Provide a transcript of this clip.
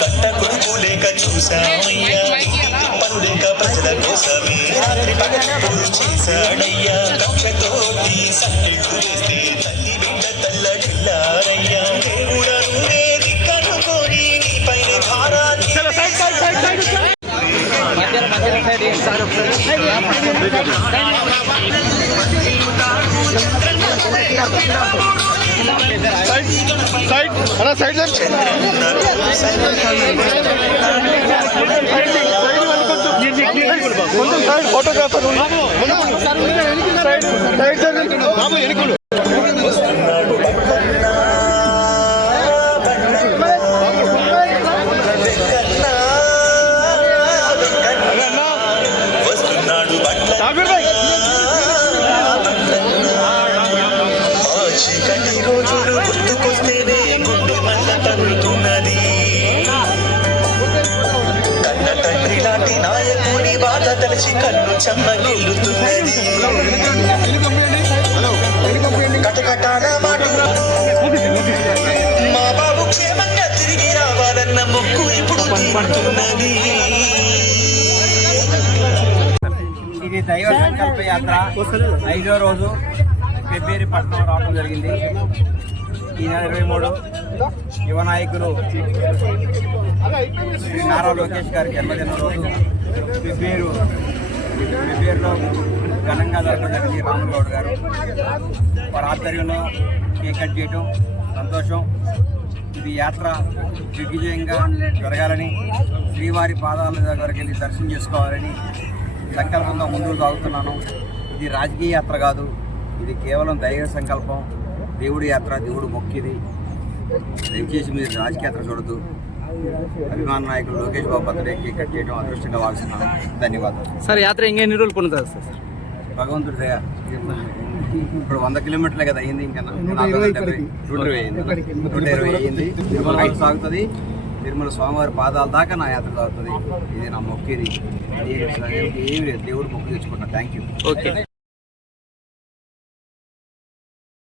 కట్టకులేక చూసామయ్యా పనులేక ప్రజల కోసమే రాత్రి పగలు చేశాడయ్యా కక్షతోటి సన్నెట్టు వేస్తే తల్లి బిడ్డ తల్లడిల్లారయ్యా దేవుడా నువ్వే దిక్కనుకోని నీ పైన భారాన్ని ఫోటోగ్రాఫర్ చీకటి రోజులు గుర్తుకొస్తేనే గుండె మల్ల తగులుతున్నది కన్న తండ్రి లాంటి నాయకుని బాధ తలచి కన్ను చెమ్మగిల్లుతున్నది కటకటాల మాట మా బాబు క్షేమంగా తిరిగి రావాలన్న మొక్కు ఇప్పుడు తీరుతున్నది. ఇది దైవ సంకల్ప యాత్ర 5వ రోజు ఫిబ్రవరి పట్టణం రావడం జరిగింది. ఈ నెల 23 యువ నాయకులు శ్రీ నారా లోకేష్ గారి జన్మదిన రోజు ఫిబ్రవరిలో ఘనంగా జరగడం జరిగింది. రాములు గౌడ్ గారు వారి ఆధ్వర్యంలో కేక్ కట్ చేయడం సంతోషం. ఇది యాత్ర దిగ్విజయంగా జరగాలని శ్రీవారి పాదాల దగ్గరికి వెళ్ళి దర్శనం చేసుకోవాలని సంకల్పంగా ముందుకు సాగుతున్నాను. ఇది రాజకీయ యాత్ర కాదు, ఇది కేవలం దైవ సంకల్పం, దేవుడి యాత్ర, దేవుడు మొక్కిది. దయచేసి మీరు రాజకీయ యాత్ర చూడద్దు. అభిమాన నాయకులు Lokesh Babu birthday cake cut చేయడం అదృష్టంగా భావిస్తున్నాను. ధన్యవాదాలు సార్. యాత్ర ఇంకెన్ని రోజులు కొనసాగుతుంది సార్? భగవంతుడి దయ. ఇప్పుడు 100 కిలోమీటర్లే కదా అయింది, ఇంకా 120 అయింది. తిరుమల సాగుతుంది. తిరుమల స్వామివారి పాదాల దాకా నా యాత్ర సాగుతుంది. ఇది నా మొక్కిది. ఏమి లేదు, దేవుడు మొక్కు తెచ్చుకుంటున్నా. Thank you. ఓకే.